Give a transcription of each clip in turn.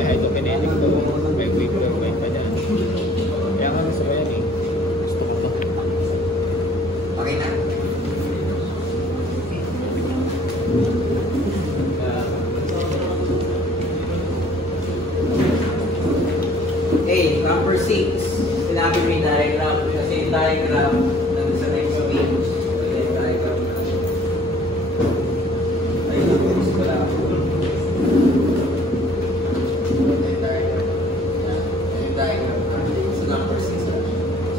may hydrokinetic to, may quick turbine pa dyan. Kaya nga gusto ko yan eh. Gusto ko to. Okay na? Okay, number 6. Sinabi mo yung diagram. Kasi yung diagram, nandun sa next page. Okay, yung diagram na. Ayun, gusto ko lang. Yung diagram. Yan. Yung diagram na. So, number 6.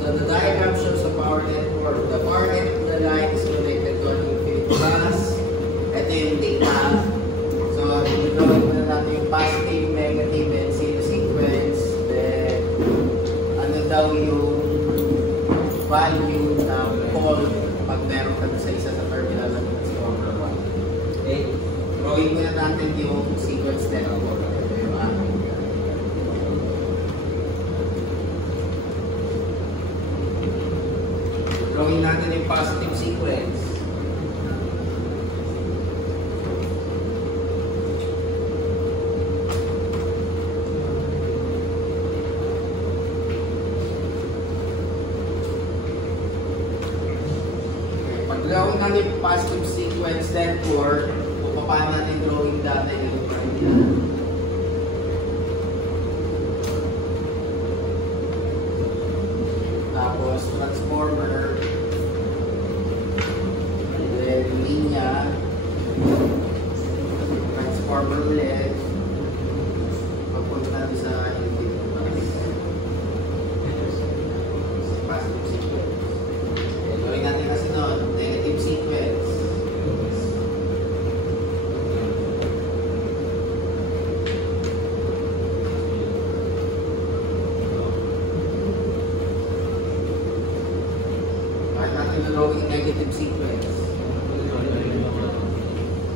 So, the diagram shows the power network. The power network of the line is connected to an infinite bus. Ito yung data. So, gawin mo na natin yung positive, negative, and zero sequence. Then, ano daw yung value ng call pag meron ka sa isa sa terminal ng transformer 1. Okay? Drawing muna natin yung sequence network. Drawing natin yung positive sequence. Gawin natin yung positive sequence network kung paano natin drawing data yung terminal. Tapos transformer, then linya, transformer ulit, papunta natin sa input positive sequence. Gawin natin kasi noon, negative sequence. Bakit natin nalawin yung negative sequence?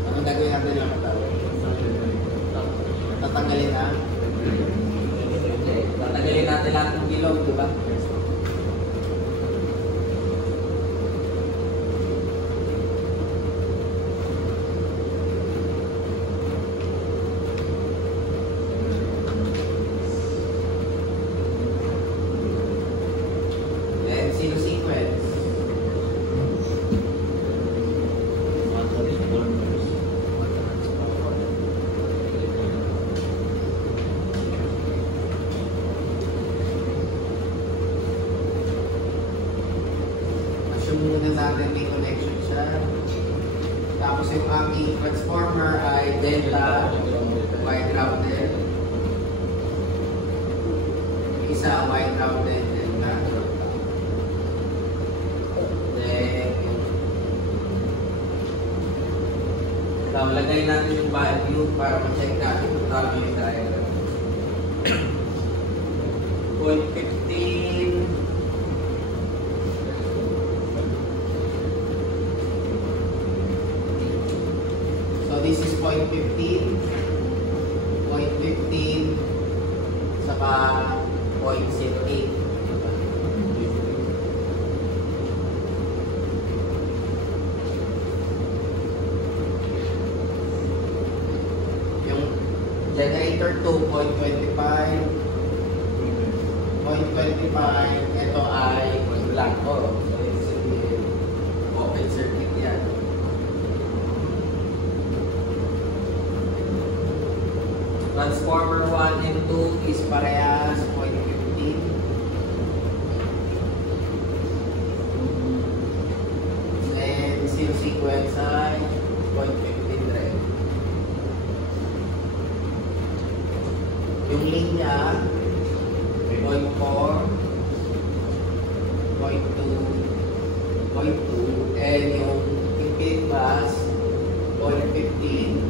Anong gagawin natin lang matawag? Tatanggalin na? Okay. Tatanggalin natin lahat ng bilog, di ba? Zero sequence. Assume muna natin may connection siya. Tapos yung aming transformer ay delta Y grounded. Isa Y grounded delta. Lagay natin yung value para ma-check natin kung tama yung diagram. 0.15. So this is 0.15. 0.15 saka 0.08. Generator 2.25, 0.25, ito ay blanco. So, it's open circuit yan. Transformer 1 and 2 is parehas, 0.15. And zero sequence ay 0.15 rin. Yung linya 0.4, 0.2, and yung input bus 0.15,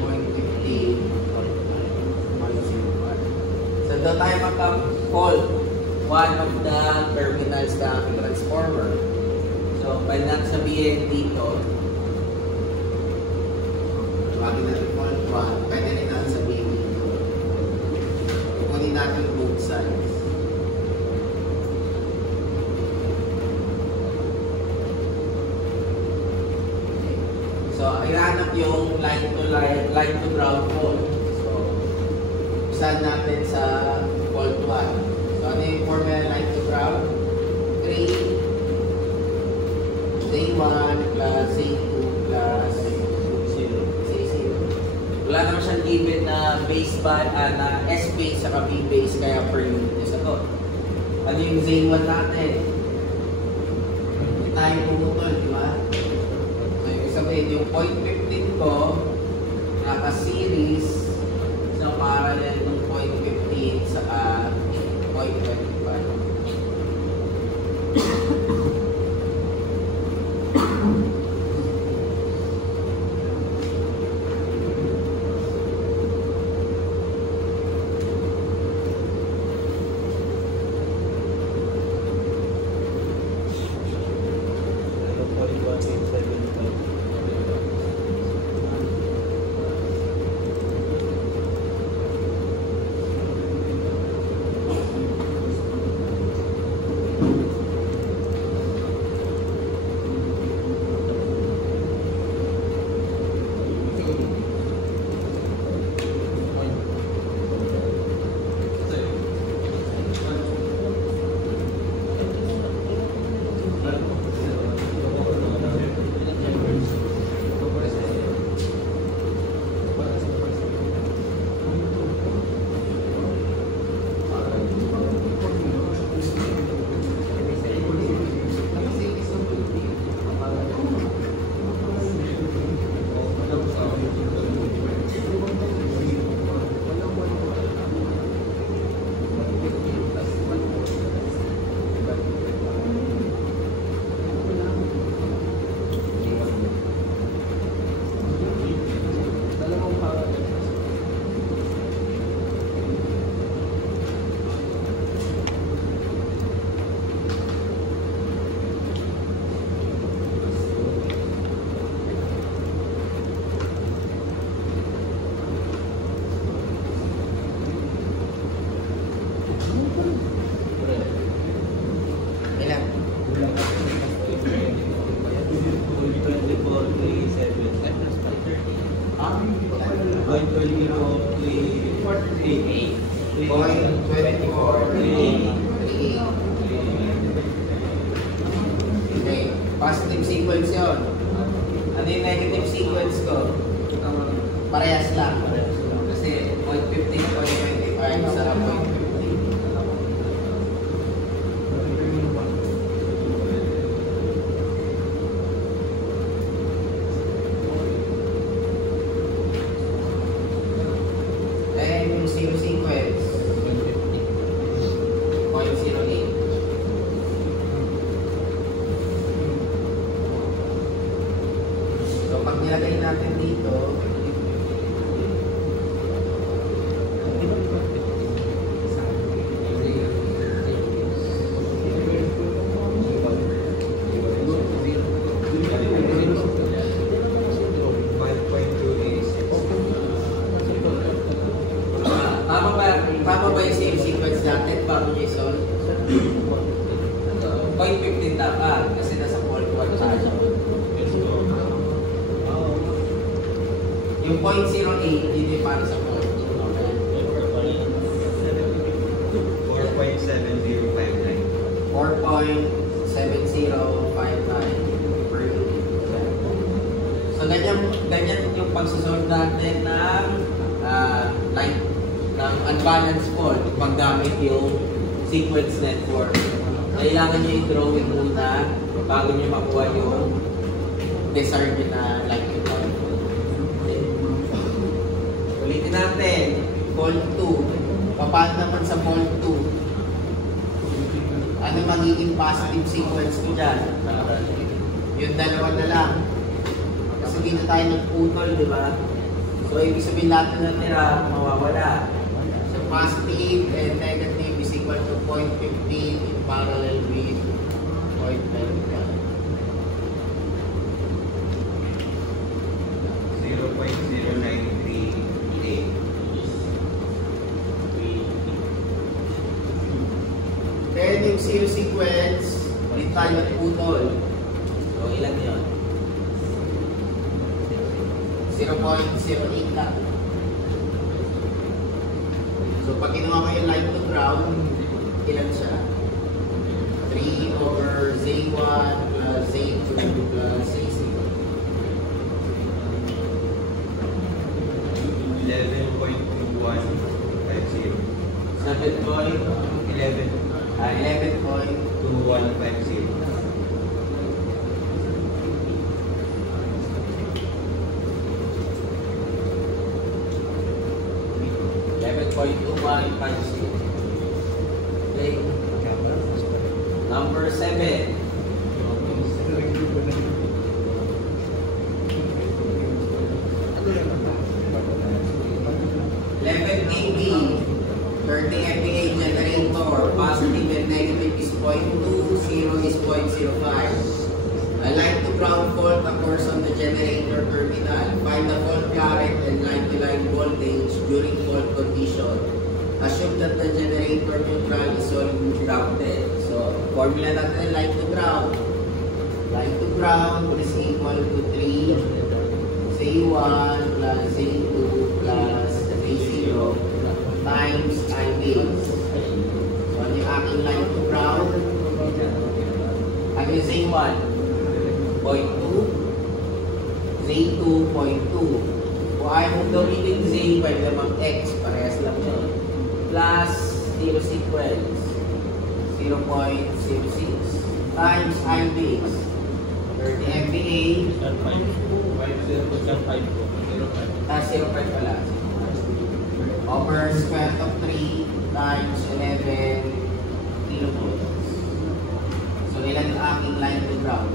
0.15, 0.01. So doon tayo magka-call one of the terminals ng aming transformer. So pwede natin sabihin dito, pwede natin call 1, pwede rin natin sabihin dito. Kunin natin both sides. So, ihanap yung line to ground fault. So, umpisahan natin sa fault 1. So, ano yung formula line to ground? 3 Z1 plus Z2 plus Z0. Wala naman siyang given na base band, na S base sa B base, kaya per unit yung sagot. Ano yung Z1 natin? Hindi tayo pumutol, di ba? So, yung sabihin, yung 0.15 ko, naka-series sa parallel ng 0.15 sa 0.25. Positive sequence yun. Ano yung negative sequence ko? Parehas lang. Kasi 0.15, 0.25 sa 0.15. Then yung zero sequence, 0.08. So, pag nilagay natin dito, tama ba yung same sequence natin bago niya i-solve? 0.15 dapat kasi nasa fault 1 tayo. Yung 0.08, hindi para sa fault 2. 4.7059. 4.7059 per unit. So, ganyan yung pagsasolve natin ng line ng unbalanced fault paggamit yung sequence network. Kailangan nyo yung drawing muna bago nyo makuha yung desired nyo na line to fault. Okay. Ulitin natin, fault 2. Paano naman sa fault 2? Ano magiging positive sequence ko dyan? Yung dalawa na lang. Kasi dito tayo nagputol, di ba? So, ibig sabihin lahat na natira, mawawala. So, positive and negative is equal to 0.15 in parallel with 0.25. 0.0938. Then, yung zero sequence, ulit tayo nagputol. So, ilan yun? 0.08 lang. So pag kinuha ko yung line to ground, ilan siya? 3 over Z1 plus Z2 plus Z0. 11.2150. 11.2150. 11.2150. Okay. Number 7. Generator, positive and negative is 0.2, 0 is 0.05. A line to ground fault occurs on the generator terminal. Find the fault current and line-to-line voltage during fault condition. Assume that the generator neutral is solidly grounded. So, formula natin line to ground. Line to ground is equal to 3 Z1 plus Z2 plus Z0 times I base. So, ano yung aking line to ground? Ang yung Z1, 0.2, Z2, 0.2. Kung ayaw mong gawin Z, pwede namang X, parehas lang yun. Plus 0 sequence, 0.06 times I base. 30 MVA, 0.5 pala. Over square root of 3 times 11 kilovolts. So, ilan ang aking line to ground?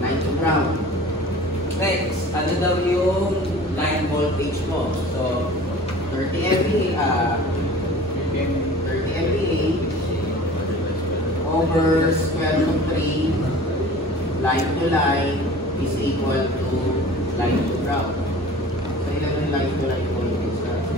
Line to ground. Next, ano daw yung line voltage mo? So, 30 MVA over square root of 3 line to line is equal to line to ground. So, ilan yung line to line voltage natin?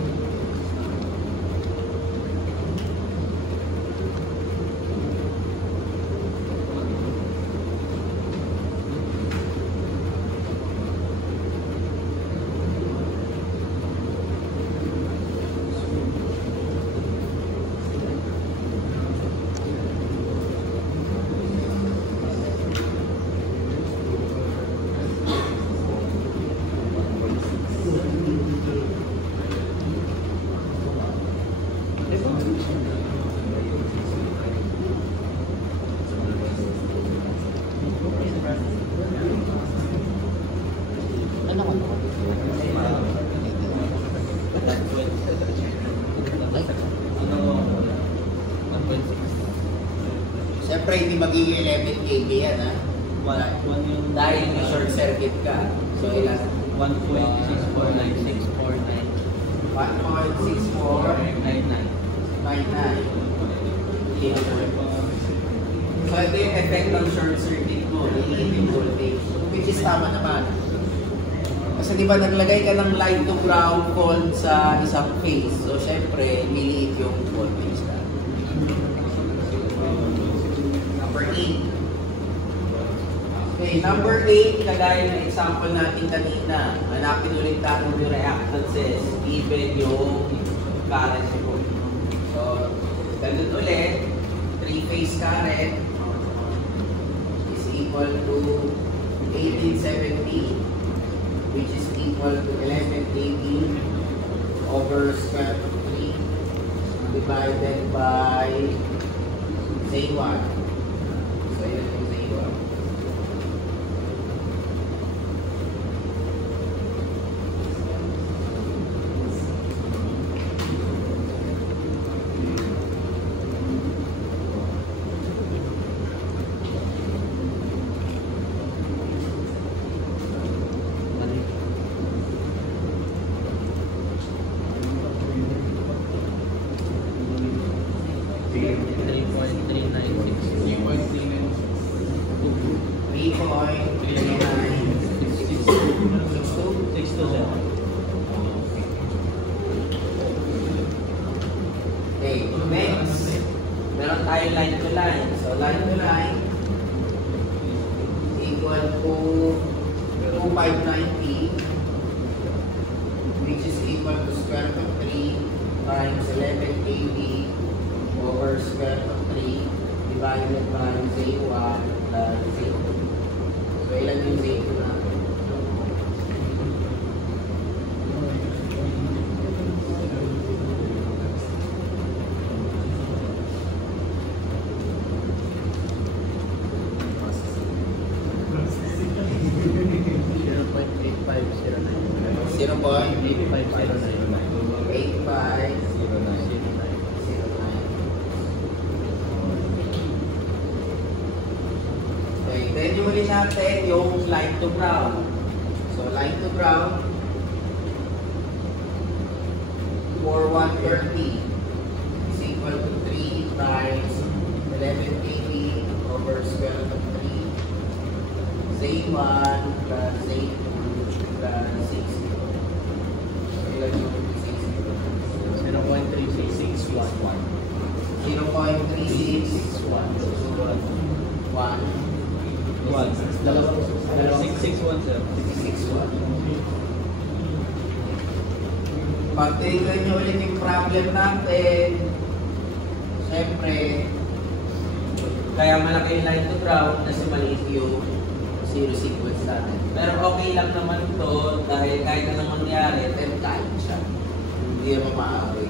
Siyempre, hindi magiging 11 kV yan, ha? Dahil may short circuit ka. So, ilan? 1.649649. 1.6499. So, ito yung effect ng short circuit mo, yung voltage. Which is tama naman. Kasi di ba naglagay ka ng line to ground fault sa isang phase. So, syempre, maliit yung voltage na. Number 8. Okay, number 8, kagaya ng example natin kanina. Hanapin ulit natin yung reactances, even yung current mo. So, ganun ulit, 3-phase current is equal to 1870, which is equal to 1180 over square root of 3 divided by Z1. So, yun yung Z1. tayo line to line. So line to line equal to 2590, which is equal to square root of 3 times 1180 over square root of 3 divided by Z1 plus Z2. So ilan yung Z2 natin? Zero point 8509. Okay, then yung ulit natin yung line to ground. So line to ground for 130 is equal to 3 times 1180 over square root of 3 Z1 plus Z2 plus 60. So ilan yung 60? 0.3661. 661, sir. 661. Pag tinignan nyo ulit yung problem natin, siyempre, kaya malaki yung line to ground kasi maliit yung zero sequence natin. Pero okay lang naman ito dahil kahit anong mangyari, pero kahit siya. Hindi naman maaaway.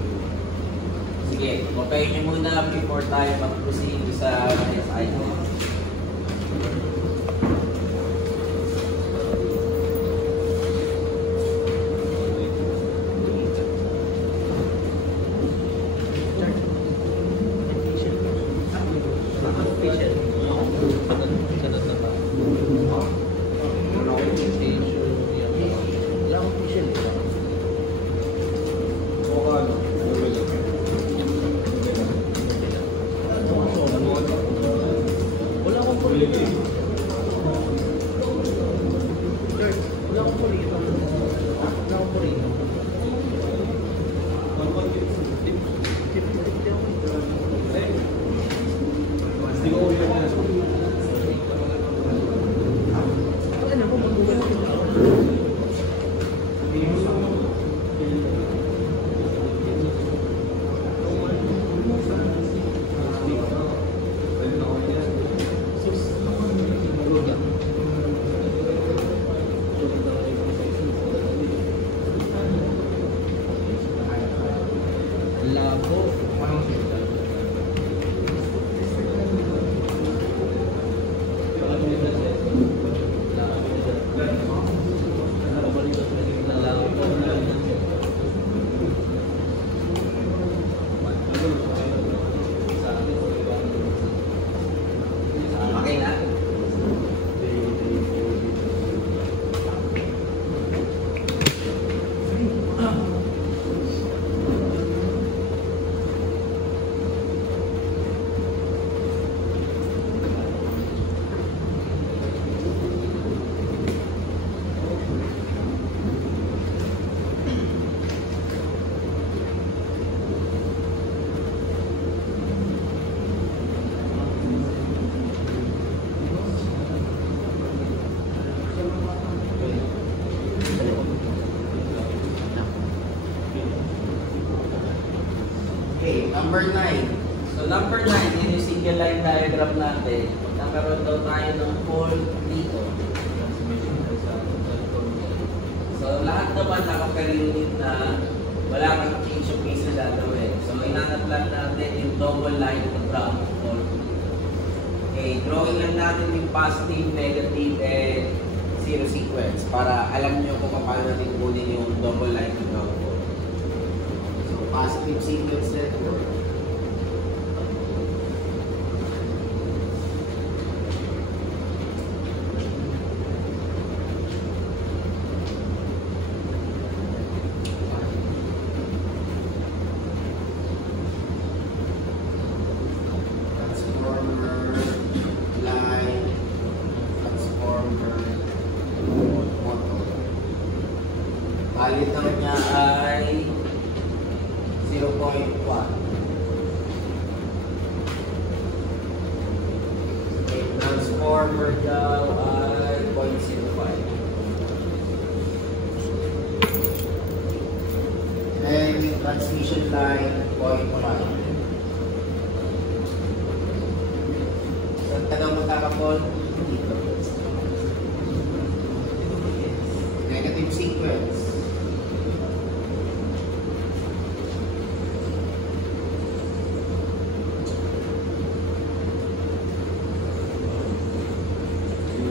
Sige, okay nyo muna before tayo mag-proceed sa next item. Number 9. So number 9, yun yung single line diagram natin. Nakaroon daw tayo ng fault dito. So lahat naman nakaka-unit na wala kang change of case na gagawin. So inangat lang natin yung double line of ground fault. Okay, drawing lang natin yung positive, negative, and zero sequence para alam nyo kung paano natin kunin yung double line of ground fault. So positive sequence network. Value niya ay 0.1. forward daw ay 0.05. And yung transmission line, 0.5. Saan ka daw magkakapon? Dito. Negative sequence.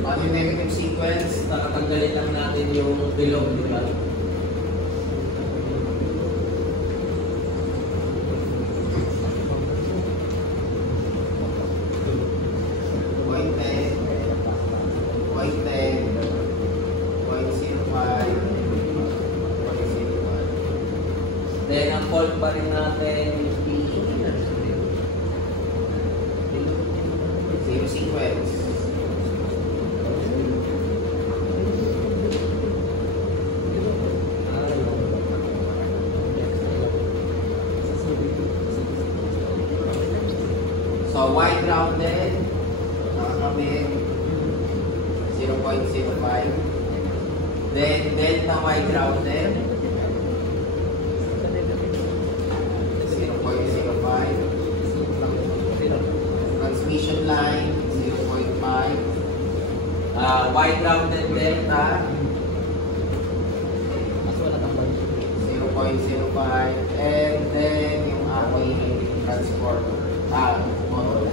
Ano yung negative sequence? Nakatanggalin lang natin yung bilog, di ba? Then, ang fault pa rin natin yung zero sequence. So, wide rounded, nakakabit 0.05. Then, delta wide rounded 0.05. Transmission line 0.5. Wide rounded delta 0.05. And then, yung aking transformer. Motor.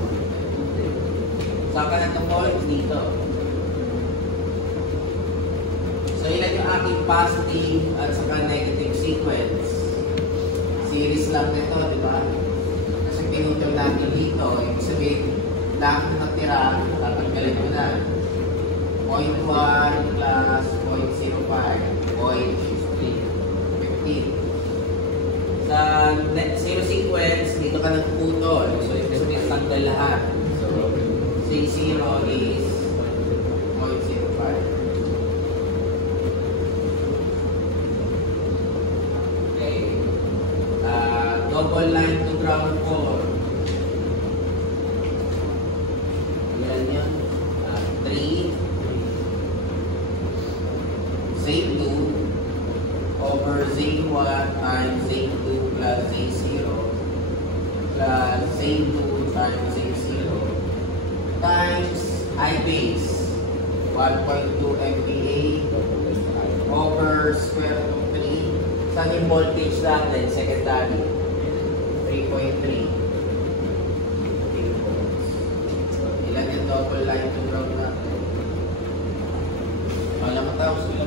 Saan ka nag-fault? Dito. So, ilan yung aking positive at saka negative sequence? Series lang nito, di ba? Kasi pinutol natin dito. Ibig sabihin, lahat na natira, tatanggalin ko na. 0.1 plus 0.05, 0.15. Sa zero sequence, dito ka nagputol. So, ibig sabihin, tanggal lahat. So, say 0 is 0.05. Okay. Double line to ground 4. Yan yan. 3. Z2 over Z1 times Z2 plus Z0 plus Z2 times Z0 times I base 1.2 MVA over square root of 3. Saan yung voltage natin? Secondary 3.3. Ilan yung double line to ground natin? Wala matapos sila.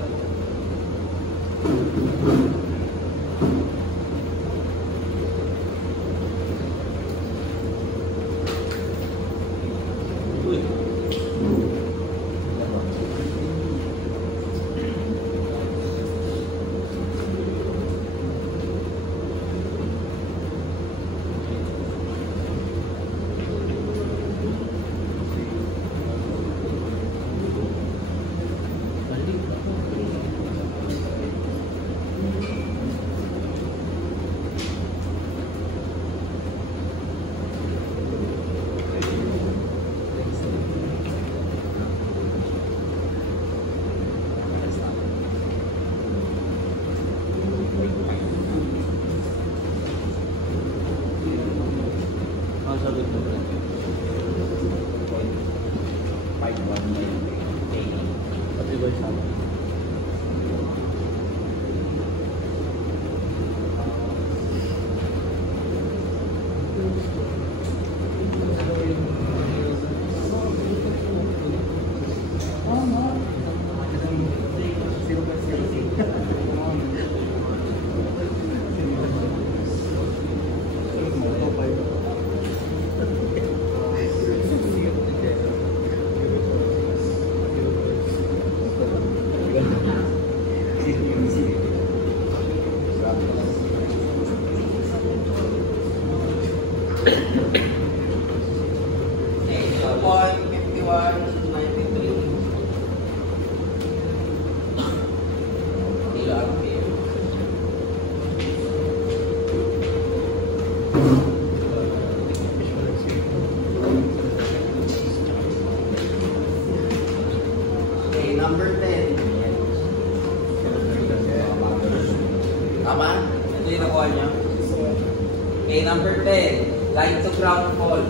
number 10. Light to ground fault.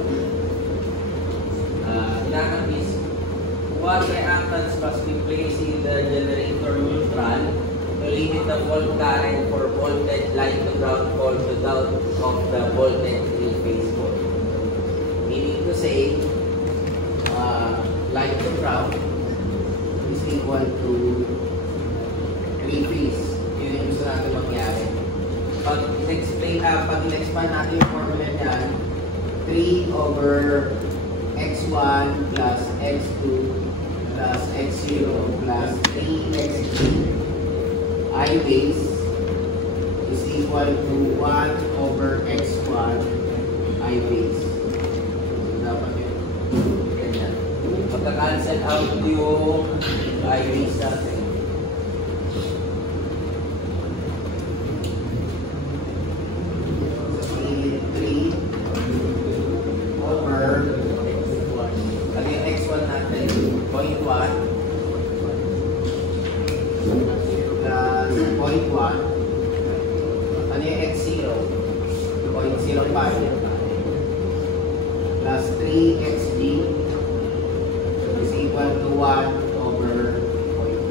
Kailangan is what reactance must be placed in the generator neutral to limit the fault current for voltage light to ground fault without of the voltage three-phase fault. Meaning to say, light to ground is equal to three-phase. Yun yung gusto natin mangyari. Pag in-expand natin yung formula niyan, 3 over x1 plus x2 plus x0 plus 3x3 I base is equal to 1 over x1 I base. So, dapat yun. Ganyan. Magka-cancel out yung I base natin. Plus 3xg is equal to 1 over 0.1.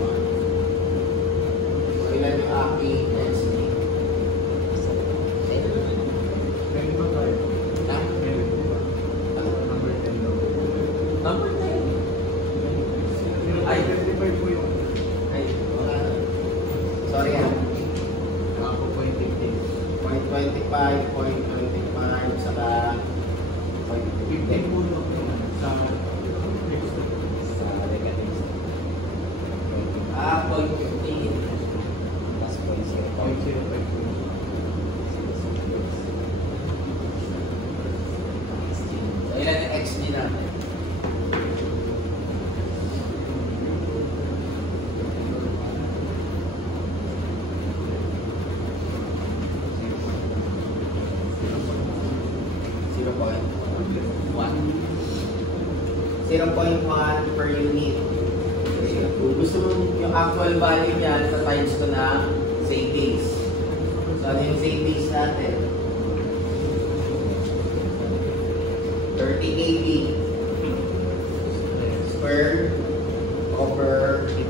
So, ilan yung aking xg? Number 10. Ay, 55 po yun. Ay, sorry ah. 0.25, 0.25, saka 0.15 po sa 0.15 plus 0.05. So, ilan yung xg natin? .1 per unit. Kung gusto mo yung actual value niya, sa times ko na same base. So, ano yung same base natin? 30 kV square over 50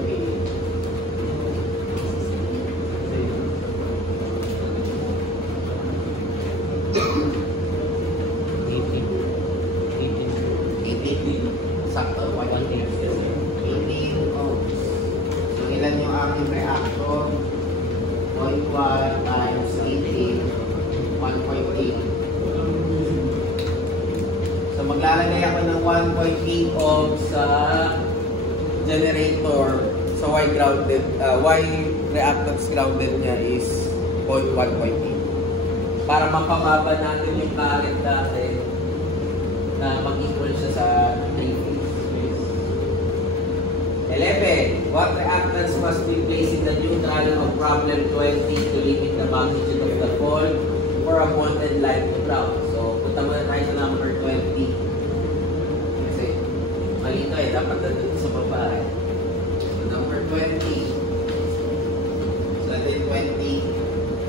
MV. Sakto, 18 ohms. So, ilan yung aking reaction? 0.1 times 18, 1.8. So, maglalagay ako ng 1.8 ohms sa generator. So, Y reactance grounded niya is 1.8. Para mapababa natin yung current natin na mag-equal siya sa 3 phase. 11. What reactance must be placed in the neutral of problem 20 to limit the magnitude of the fault for a voltage light to ground? So, punta muna tayo sa number 20. Kasi, mali ito eh. Dapat nandun sa baba eh. So, number 20. So, natin 20.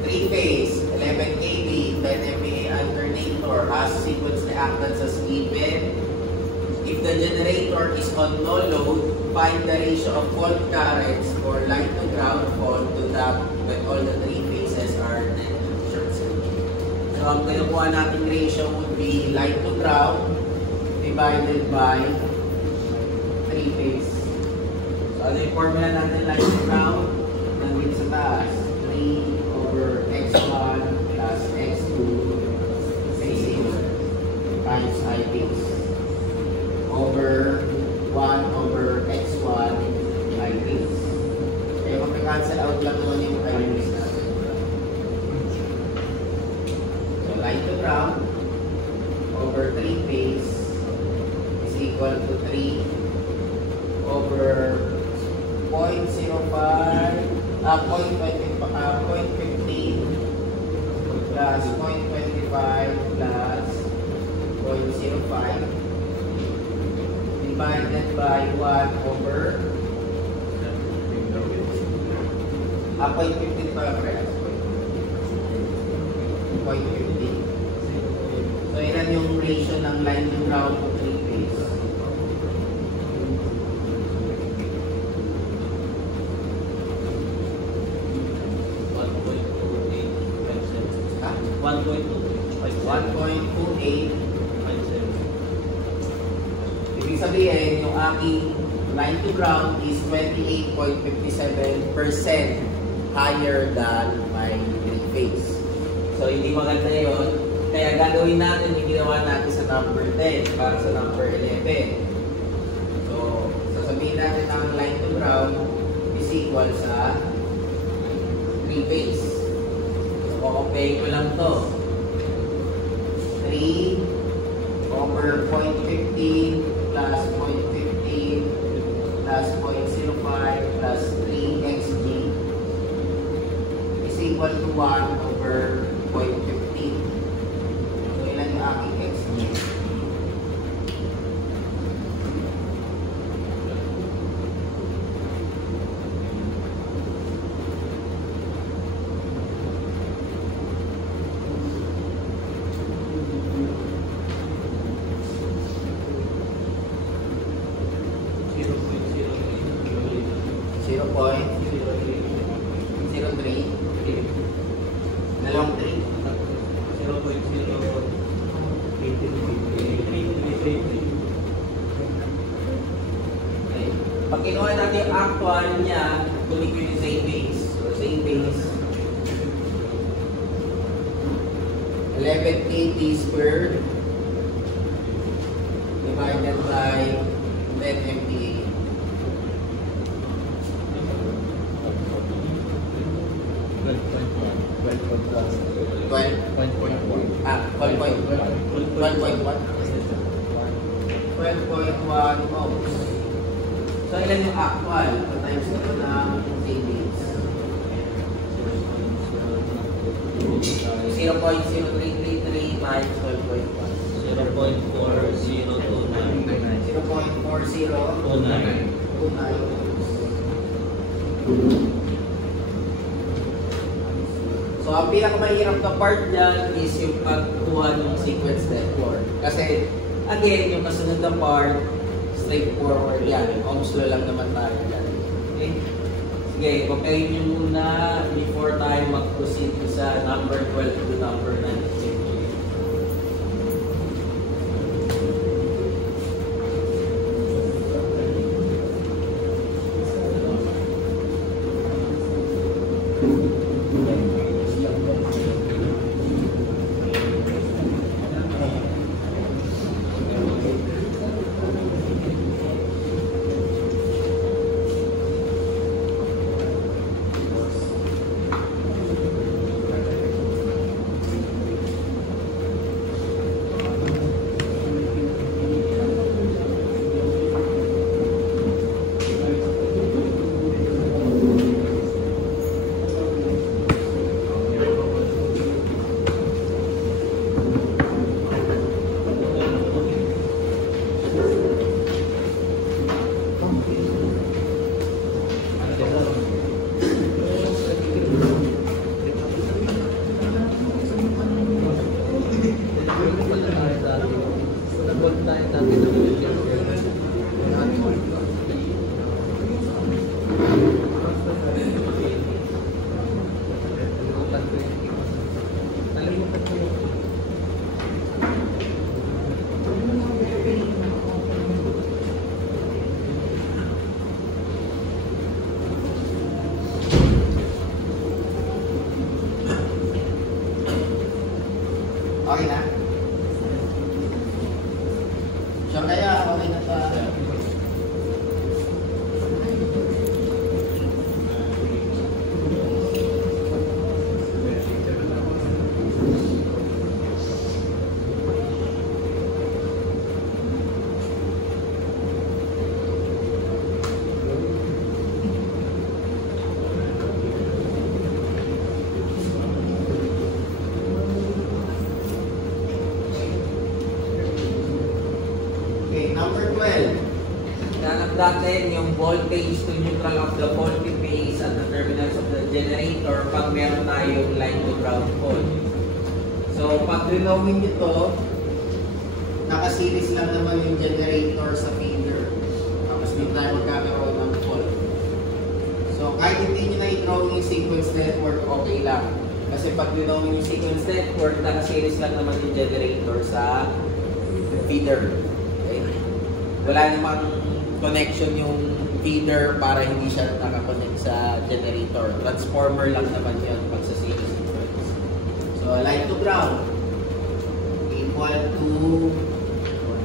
3 phase, 11 kV, 10 MVA alternator has sequence reactance as given. If the generator is on no load, find the ratio of fault currents for light to ground fault to that when all the 3 phases are net short circuit. So, ang kinukuha natin ratio would be light to ground divided by 3 phase. So, ano yung formula natin light to ground? Nandito sa taas. 3 over x1 plus x2 times I base over 1 over x1 I base. Kaya mag-cancel out lang naman yung I base natin. So, light to ground over 3 phase is equal to 3 over 0.05 0.15 plus 0.25 plus 0.05 divided by 1 over 0.15 pa pre. So, ilan yung ratio ng line to ground to 3 phase? Ha? 1.28. Ibig sabihin, yung aking line to ground is 28.57% higher than my 3 phase. So, hindi maganda yun. Kaya gagawin natin, yung ginawa natin sa number 10 para sa number 11. So, sasabihin natin na ang line to ground is equal sa 3 phase. So, kukumpay ko lang to. 3 over 0.15 plus 0.15 plus 0.05 plus 3 xg is equal to 1 over 0.15. So, ilan yung aking xg? Dalawang 3. Okay. Pag kinuha natin yung actual niya, tuloy ko yung savings. So, savings 1180 squared divided by 10 MPa. 12.1 ohms. So, ilan yung actual? Times ito ng savings. 0.0333 times 12.1. 0.4029. So, ang pinakamahirap na part dyan is yung pagkuha ng sequence network. Kasi, again, yung kasunod na part, straightforward yan. Ohms law lang naman tayo dyan. Okay? Sige, compare nyo muna before tayo mag-proceed sa number 12 to number 96. Okay na? Sure kaya okay na pa. Number 12. Hanap natin yung voltage to neutral of the faulty phase at the terminals of the generator pag meron tayong line to ground fault. So, pag rinawin nyo to, naka-series lang naman yung generator sa feeder. Tapos dito tayo magkakaroon ng fault. So, kahit hindi nyo na-i-draw yung sequence network, okay lang. Kasi pag rinawin yung sequence network, naka-series lang naman yung generator sa feeder. Okay? Wala namang connection yung feeder para hindi siya nakakonect sa generator. Transformer lang naman yun pag sa series sequence. So, line to ground equal to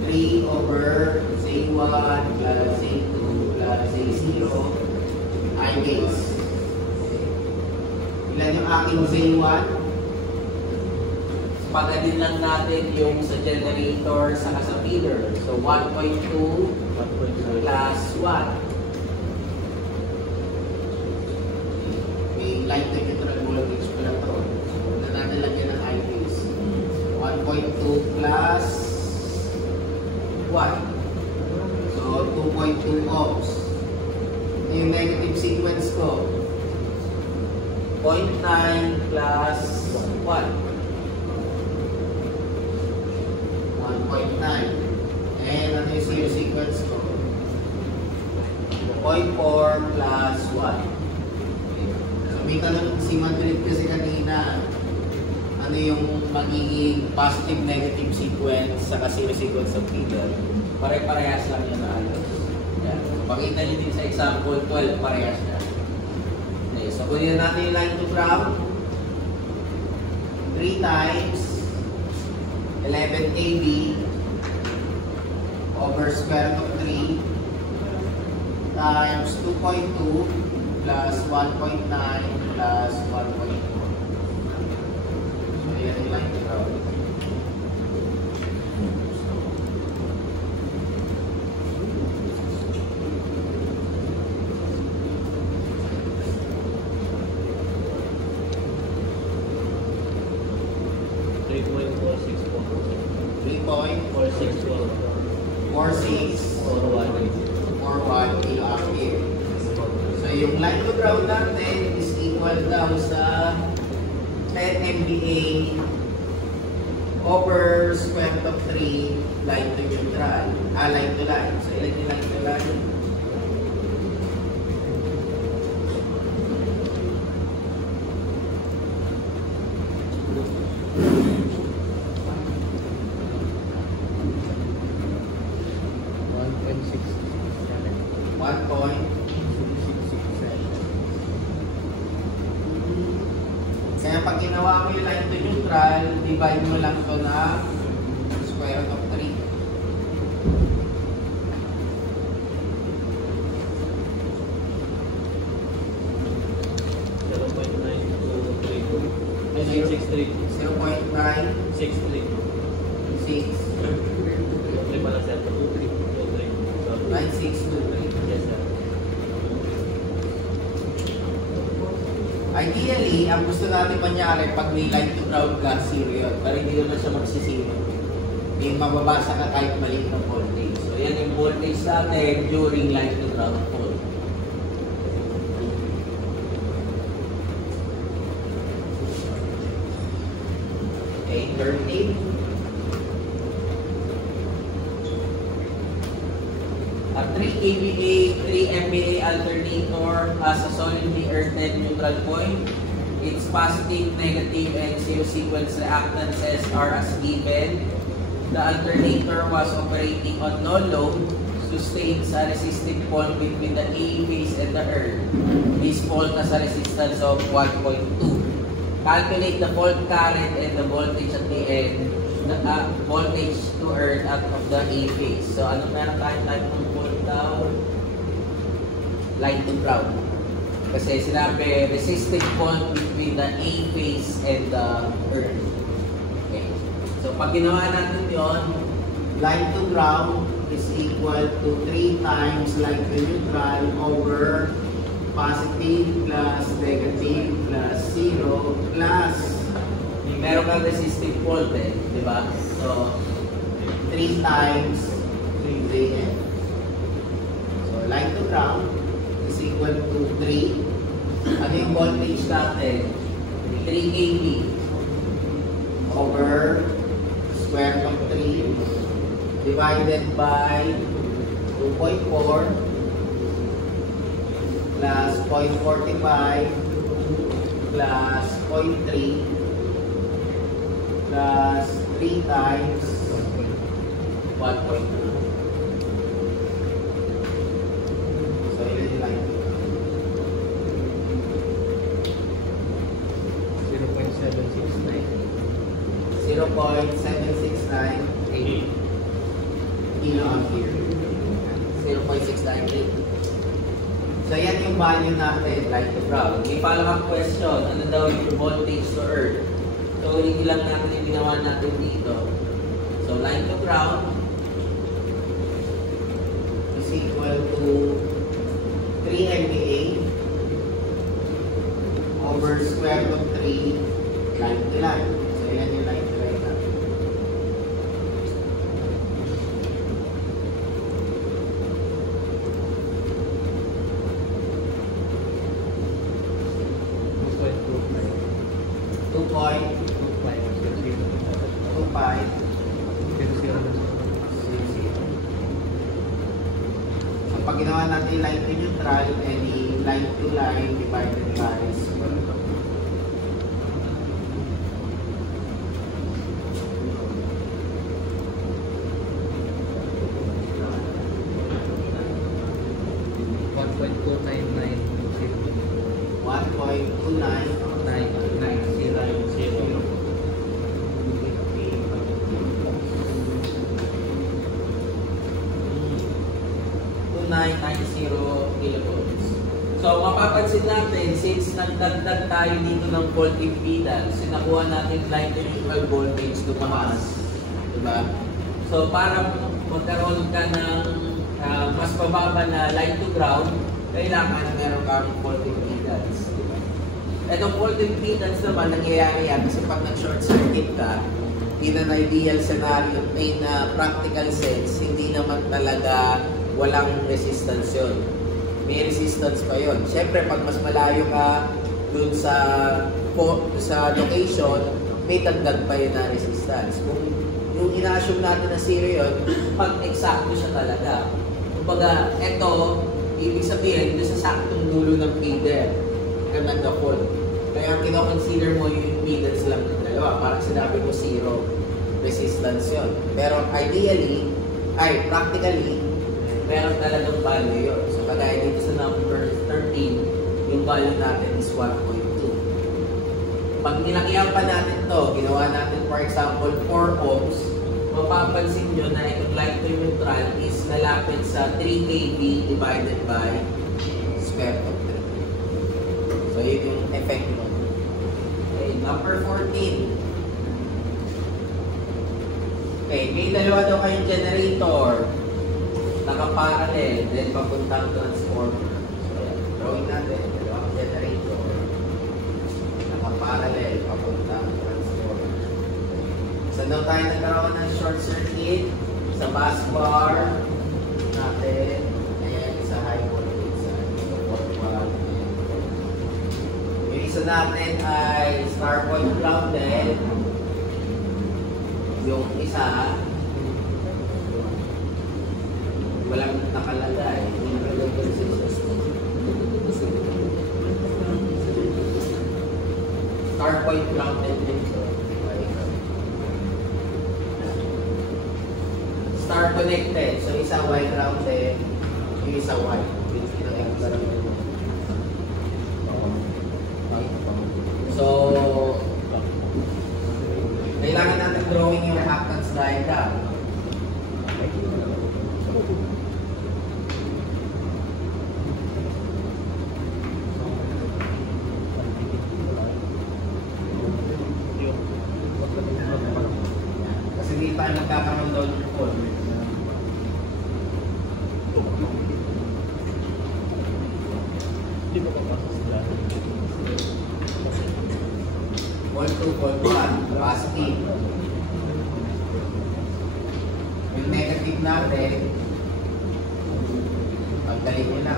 3 over Z1 plus Z2 plus Z0 I base. Ilan yung aking Z1? Pagadin lang natin yung sa generator saka sa feeder. So 1.2 plus 1. May light na neutral voltage pala ito. Huwag na natin lagyan ng I base. 1.2 plus 1. So 2.2 ohms. Yung negative sequence ko. 0.9 plus 1. 1.9. And ano yung zero sequence ko? 0.4 plus 1. So may tanong si Madrid kasi kanina, ano yung magiging positive negative sequence sa zero sequence ng feeder. Pare-parehas lang yun na alos. Yan. Pakita nyo din sa example 12, parehas na. Okay, so kunin natin yung line to ground. 3 times 11 kV over square root of 3 times 2.2 plus 1.9 plus 1.2. So, yan yung line to ground. So yung line to ground natin is equal daw sa 10 MVA over square root of 3 line to neutral. Line to line. So ilan yung line to line? Kaya pag ginawa mo yung line to neutral, divide mo lang ito na square root of 3. Ideally, ang gusto natin mangyari pag may line to ground ka, zero yun. Pero hindi naman siya magsisiro. Yung mababasa ka kahit maliit na voltage. So yan yung voltage natin during line to ground fault. Okay, 13. A 3 kVA, 3 MVA alternator has a solidly earthed neutral point. Its positive, negative, and zero sequence reactances are as given. The alternator was operating on no load, sustains a resistive fault between the A phase and the earth. This fault has a resistance of 1.2. Calculate the fault current and the voltage at the end, the voltage to earth out of the A phase. So ano meron tayong type ng fault daw? Line to ground. Kasi sinabi resistive fault between the A phase and the earth. Okay. So pag ginawa natin yon, line to ground is equal to 3 times line to neutral over positive plus negative plus 0 plus meron kang resistive fault di ba? So 3 times 3AF. So line to ground is equal to 3. Ano yung voltage natin? 3 kV over square root of 3 divided by 2.4 plus 0.45 plus 0.3 plus 3 times 1.2. So, yun yung line. 0.769 kiloampere. 0.698. So, yan yung value natin, line to ground. May follow-up question, ano daw yung voltage to earth? So, hindi lang natin yung ginawa natin dito. So, line to ground is equal to 3 MVA over square root of 3 line to line. So, yan yung line to line natin. So, pag ginawa natin line to neutral, any line to line divided by square root of 2990 kilovolts. So, mapapansin natin, since nagdagdag tayo dito ng volt impedance, sinakuha natin line to neutral voltage tumaas. Diba? So, para magkaroon ka ng mas mababa na line to ground, kailangan meron kang volt impedance. Diba? Itong volt impedance naman, nangyayari yan kasi pag nag-short circuit ka, in an ideal scenario, in a practical sense, hindi naman talaga walang resistance yun. May resistance pa yun. Siyempre, pag mas malayo ka dun sa location, may dagdag pa yun na resistance. Kung yung ina-assume natin na zero yun, pag exacto siya talaga. Kumbaga, eto, ibig sabihin, doon sa saktong dulo ng feeder, ka nagka-fault. Kaya ang kino-consider mo yung impedance lang ng dalawa. Parang sinabi ko zero resistance yun. Pero ideally, practically, meron talagang value yun. So, kagaya dito sa number 13, yung value natin is 1.2. Pag nilakihan pa natin to, ginawa natin for example 4 ohms, mapapansin nyo na itong line to neutral is nalapit sa 3 kV divided by square root of 3. So, yun yung effect mo. Okay, number 14. Okay, may dalawa daw kayong generator. Naka-parallel, then papuntang transformer. So, yan. Drawing natin, dalawang generator. Naka-parallel, papuntang transformer. So, daw tayo nagkaroon ng short circuit sa bus bar natin. Ayan, sa high voltage side. So, port 1. Yung isa natin ay star point grounded. Yung isa, walang nakalagay. Star point grounded din. Star connected. So, isa Y grounded, yung isa Y. So, kailangan natin drawing yung reactance diagram. Kasi di tayo magkakaroon doon ng call. Hindi mo kapasok sila. Volt 2, volt 1, positive. Yung negative natin, pagdaling nyo na.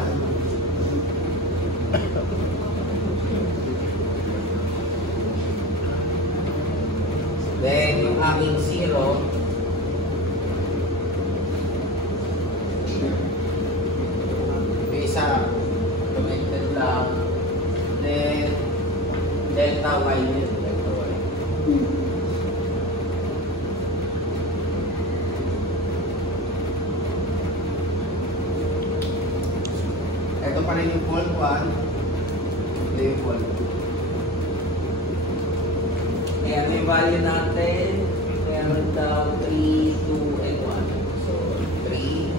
Then, aking 0. May isa connected lang. Then, delta y yun. Delta y. Ito pa rin yung fault 1. Ito yung fault 2. Kaya may value natin. Meron daw 3, 2, and 1. So, 3,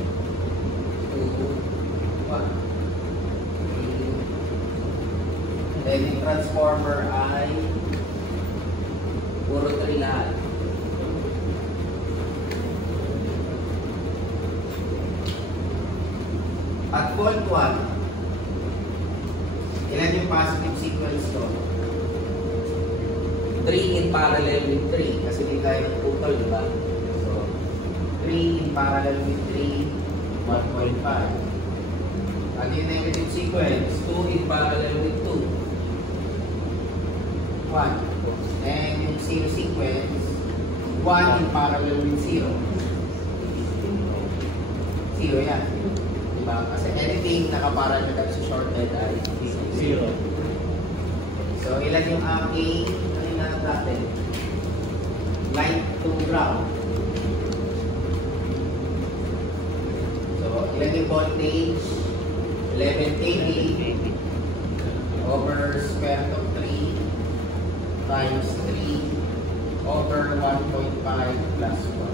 2, 1. Then yung transformer ay puro 3 lahat. At fault 1, ilan yung positive sequence ko? 3 in parallel with 3 kasi hindi tayo total, di ba? So, 3 in parallel with 3, 1.5. Ano yung negative sequence? 2 in parallel with 2, 1. And yung zero sequence, 1 in parallel with 0. 0 yan. Diba? Kasi anything nakaparallel sa shorted ay 0. So, ilan yung aking natin? Light to ground. So, ilan yung voltage? 11 kV over square root of 3 times 3 over 1.5 plus 1.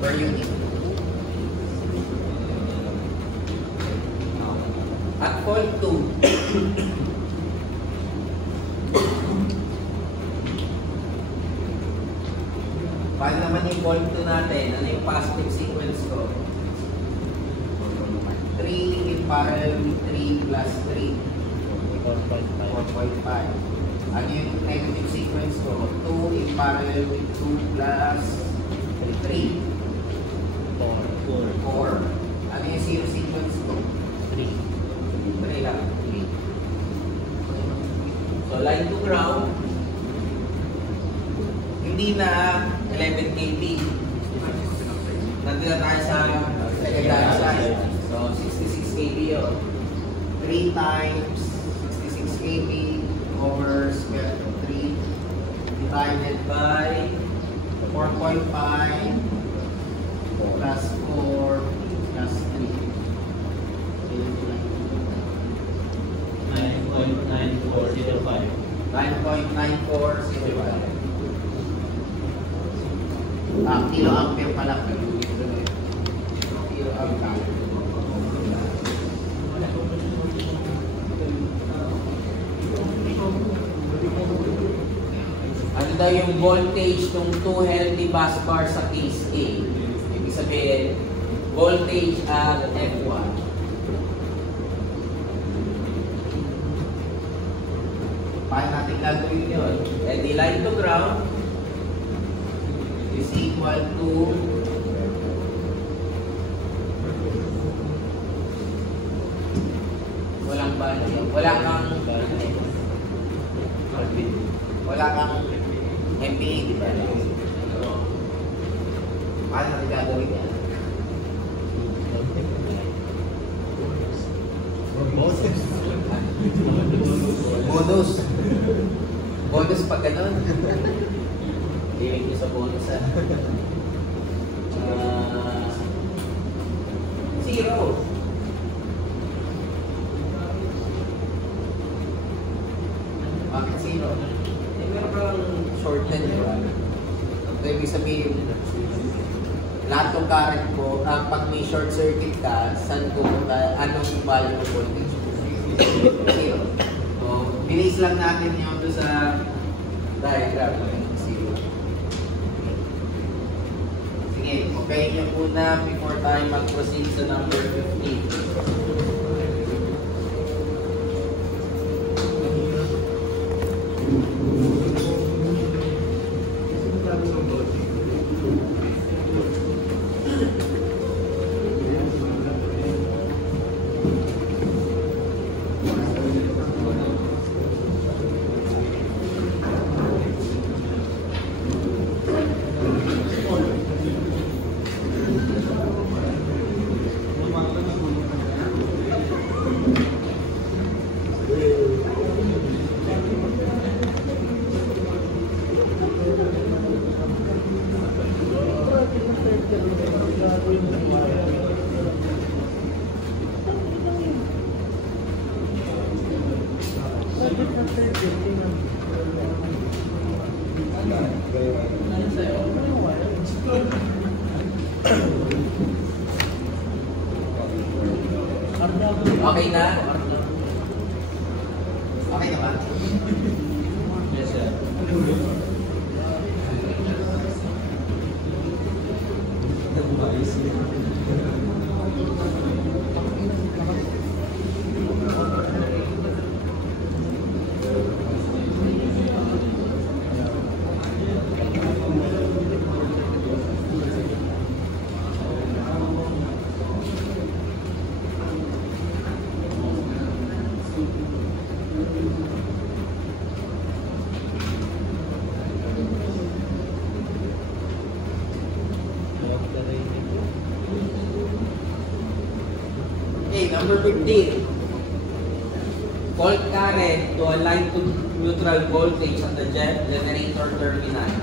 Per unit. At fault 2, paano naman yung fault 2 natin? Ano yung positive sequence ko? 3 in parallel with 3 plus 3, 4.5. Ano yung negative sequence ko? 2 in parallel with 2 plus 3, 4. Ano yung zero sequence ko? 3 lang. So, line to ground, hindi na 11 kV. Nandito tayo sa secondary side. So, 66 kV yun. 3 times 66 kV over square root of 3 divided by 4.5 plus 4 plus 3. 9.9405. 9.9405. Kilo ampere pala. Kilo ampere. Ano daw yung voltage ng 2 healthy bus bar sa case A? Ibig sabihin, voltage at F1. Paano natin gagawin yun? And the line to ground is equal to walang value. Wala kang MPA, di ba? Paano natin gagawin yan? Bonus. Bonus pag ganun. Limit nyo sa bonus, ha? 0. Bakit 0? Meron kang shorted, di ba? So, ibig sabihin, lahat ng current ko, pag may short circuit ka, saan ko, anong value ng voltage? 0. So, bilis lang natin yung doon sa diagram ng zero. Sige, okay nyo muna before tayo mag-proceed sa number 15. Okay na? Okay na ba? Yes, sir. Okay, number 15. Fault current to a line to neutral voltage at the generator terminal.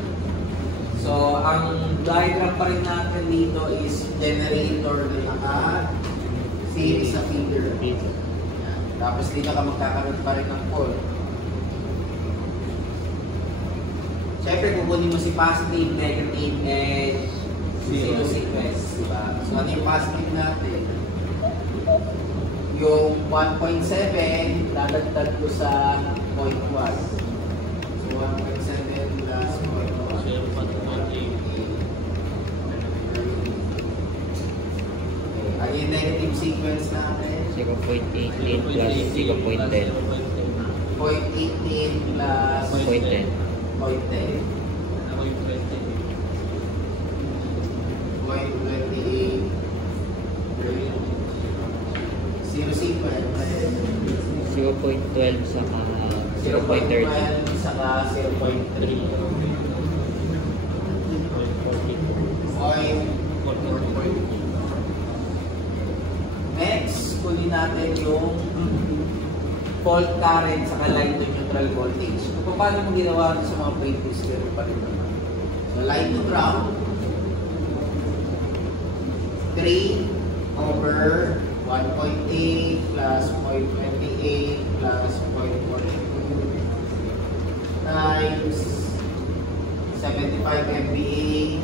So, ang diagram pa rin natin dito is generator na naka-series sa feeder. Yan. Tapos dito ka magkakaroon pa rin ng fault. Siyempre, kukunin mo si positive, negative, and zero sequence. Diba? So, ano yung positive natin? Yung 1.7, lalagdag ko sa 0.1. So, 1.7 plus 0.1. Ang yung negative sequence natin? 0.18 plus 0.10. 0.18 plus 0.10. 0.10. 0.28. Zero sequence. 0.12 saka 0.30. 0.12 saka 0.3. Next, kunin natin yung fault current saka line to neutral voltage. Kung paano mo ginawa sa mga previous zero pa rin naman. So, line to ground, 3 over 1.8 plus 0.28 plus 0.42 times 75 MVA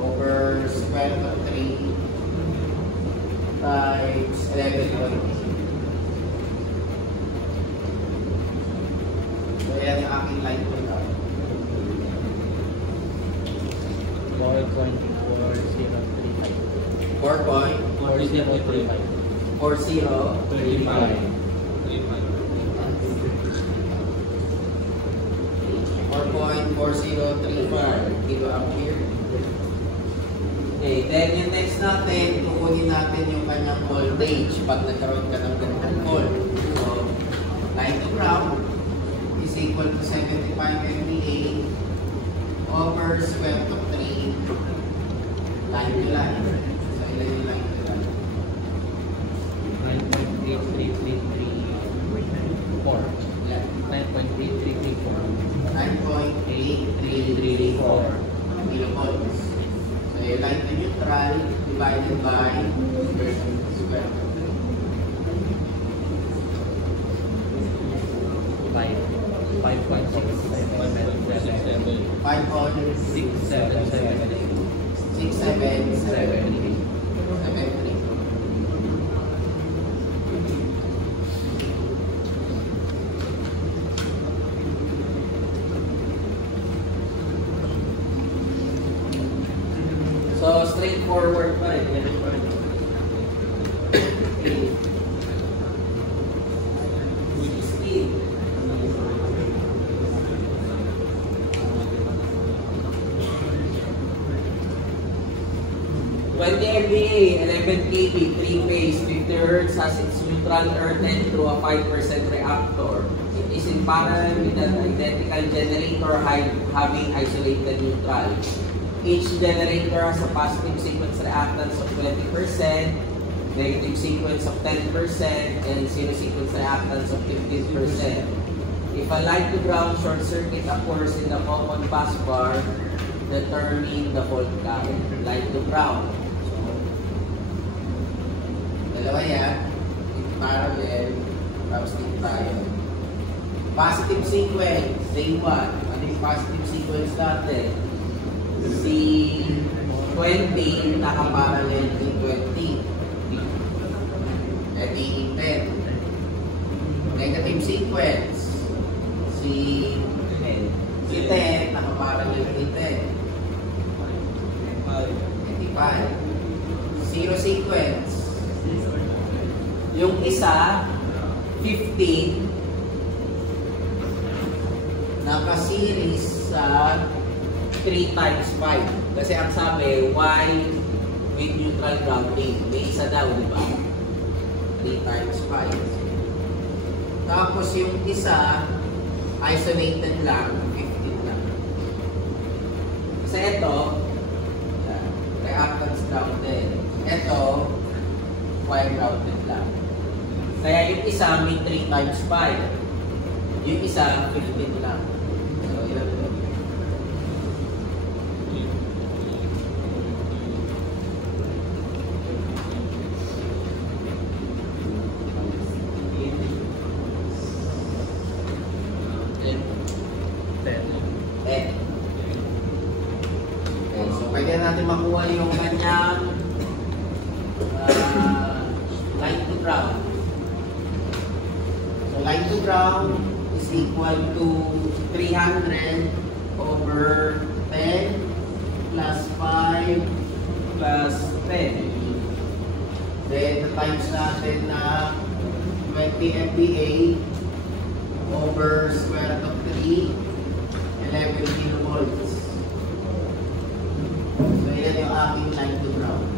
over square root of 3 times 11.8. So, yan yung aking line to ground. 4.4035 kiloampere. Okay, then yung next natin, kukunin natin yung kanyang voltage pag nagkaroon ka ng ganitong volt. So, line to ground is equal to 75 MVA over square root of 3 line to line. So, ilan yung line to line? 9.83334. 9.8334 kilovolts. So, yung line to neutral divided by square. 5.6773. straightforward pa rin. Ganun pa rin. Okay. 16. 20 MVA, 11 kV, 3-phase, 50 Hz has its neutral earthed through a 5% reactor. It is in parallel with an identical generator having isolated neutral. Each generator has a positive sequence reactance of 20%, negative sequence of 10%, and zero sequence reactance of 15%. If a light to ground short circuit occurs in the common bus bar, determine the fault current. Light to ground. Dalawa yan, parallel, tapos dito tayo. Positive sequence, same one. Ano yung positive sequence natin? Si 20, nakaparallel kay 20. At 10. Negative sequence, si 10, nakaparallel kay 10. 25. Zero sequence. Yung isa, 15, naka-series sa 3 times 5. Kasi ang sabi, Y with neutral grounding. May isa daw, di ba? 3 times 5. Tapos yung isa, isolated lang, 15 lang. Kasi ito, reactance grounded. Ito, Y grounded lang. Kaya yung isa may 3 times 5. Yung isa, 15 lang. So, yun. Okay, so pwede natin makuha yung kanyang light to ground. So light to ground is equal to 300 over 10 plus 5 plus 10. Then the times natin na 20 MVA over square root of 3, 11 kilovolts. So yan yung aking light to ground.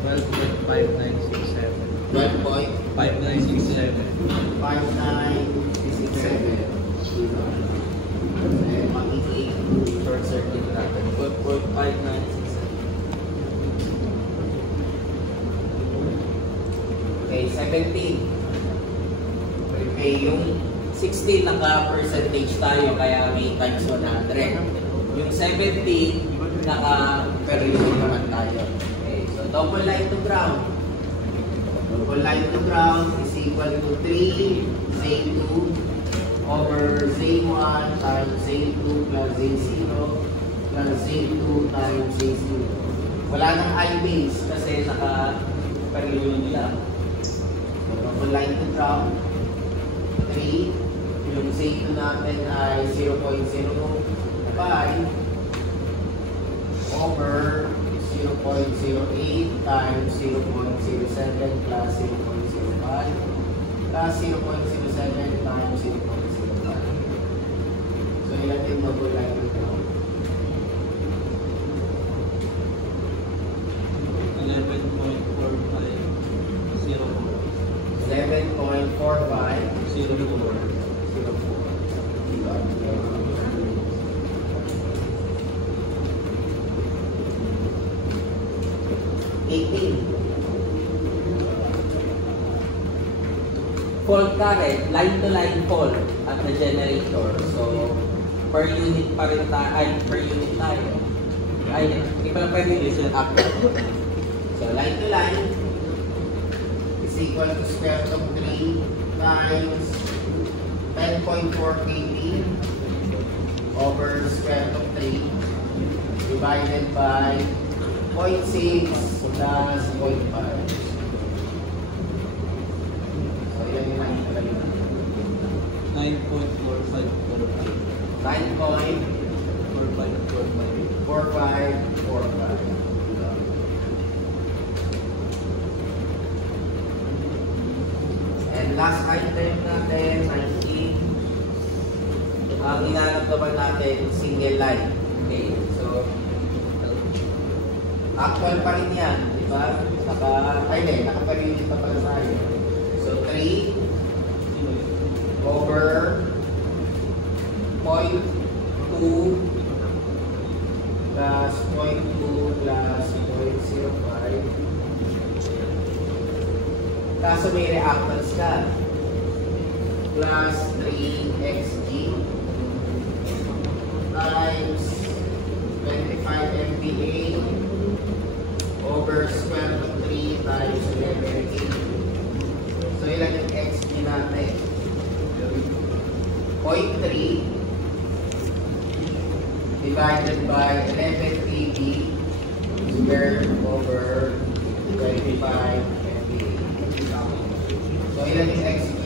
12.5967. 12.5967. 5967. And makikita short circuit natin. 12.5967. Okay, 17. Okay, yung 16 naka-percentage tayo kaya may times 100. Yung 17 naka-period naman tayo. Okay, so double line to ground. Double line to ground is equal to 3 Z2 over Z1 times Z2 plus Z0 plus Z2 times Z0. Wala nang I-base kasi naka-period lang. So double line to ground, 3. Yung Z2 natin ay 0.05 over 0.08 times 0.07 plus 0.05 plus 0.07 times 0.05. So ilan yung double line to ground? 18. Fault current, line-to-line fault at the generator. So, per unit pa rin tayo, per unit tayo. Ay, hindi pala per unit, up. So, line-to-line is equal to square root of 3 times 10.4 kV over square root of 3 divided by 0.6 plus 0.5. So, yan yung 9.4545. 9.4545. 4545. And last item natin, 19. Ang hinanap naman natin, single line. Okay, so actual pa rin yan, di ba? Nakaparilin pa pala tayo. So 3 over 0.2 plus 0.2 plus 0.05. Kaso may reactance ka. Plus 3xg times 25 MPa over square root of 3 times 11 kg. So ilan yung xg natin? 0.3 divided by 11 kg square over 25 MPa. So ilan yung xg?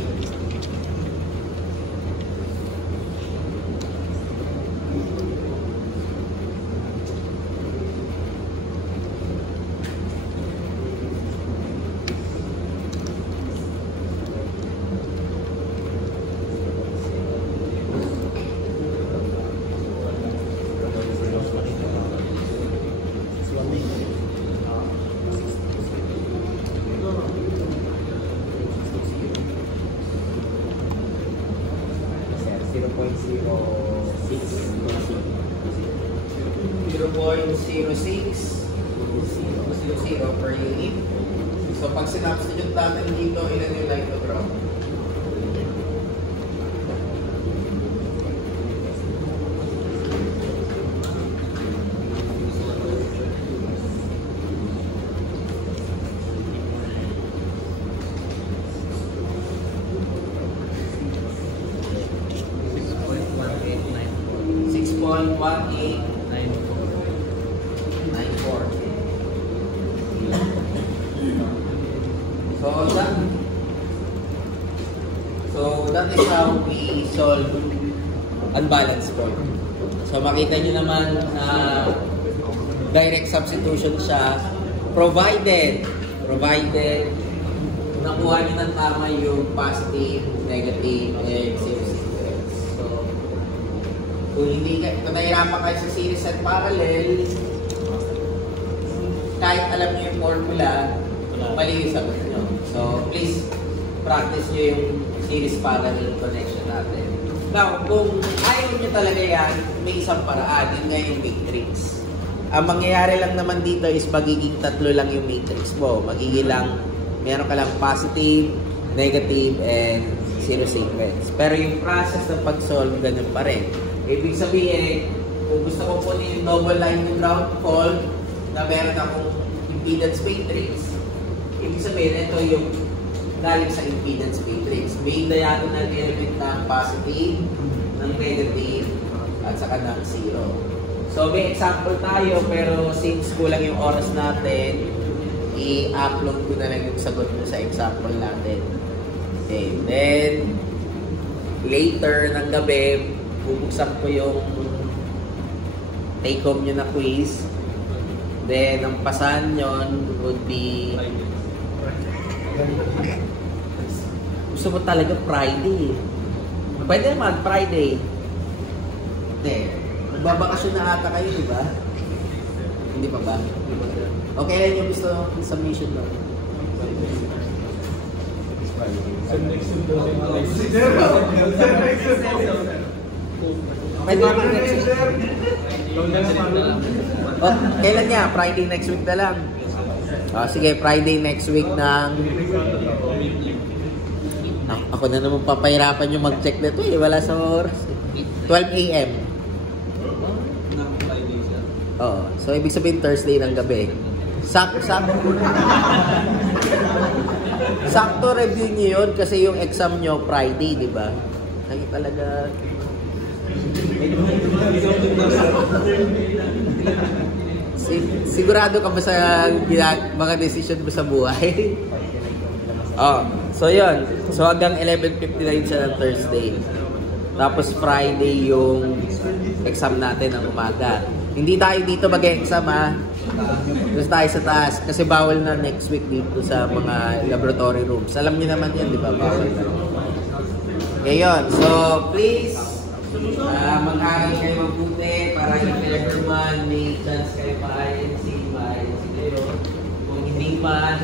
Per unit. So pag sinubstitute natin dito, ilan yung line to ground? So that is how we solve unbalanced point. So makita nyo naman na direct substitution siya provided nakuha nyo ng tama yung positive, negative, and zero sequence. So kung nahirapan kayo sa series and parallel, kahit alam nyo yung formula, mali yung sagot nyo. So please practice nyo yung series parallel connection natin. Now, kung ayaw nyo talaga yan, may isang paraan. Yun nga yung matrix. Ang mangyayari lang naman dito is magiging tatlo lang yung matrix mo. Magiging lang, meron ka lang positive, negative, and zero sequence. Pero yung process ng pag-solve, ganun pa rin. Ibig sabihin, kung gusto ko po yung double line to ground fault na meron akong impedance matrix, ibig sabihin, ito yung galing sa impedance matrix. May diagonal element ng positive, ng negative, at saka ng zero. So may example tayo, pero since kulang yung oras natin, i-upload ko na lang yung sagot mo sa example natin. Okay. Then, later ng gabi, bubuksan ko yung take home nyo na quiz. Then, ang pasahan nyon would be gusto mo talaga Friday. Pwede naman Friday. Hindi. Magbabakasyon na ata kayo, di ba? Hindi pa ba? Okay lang yung gusto ng submission mo. Pwede naman next week. Oh, kailan niya? Friday next week na lang. Sige, Friday next week ng... ako na naman papahirapan yung mag-check na ito eh. Wala sa oras. 12 a.m. Oh, so ibig sabihin Thursday ng gabi. Sakto review niyo yun kasi yung exam nyo Friday, di ba? Ay talaga... Sigurado ka ba sa mga decision mo sa buhay? Oh, so yun. So hanggang 11:59 siya ng Thursday. Tapos Friday yung exam natin ng umaga. Hindi tayo dito mag-exam ha. Gusto tayo sa taas kasi bawal na next week dito sa mga laboratory rooms. Alam niyo naman yan, di ba? Bawal na. Okay, yun. So, please, mag-aral kayo mabuti para if ever man may chance kayo pa-INC kayo. Kung hindi man,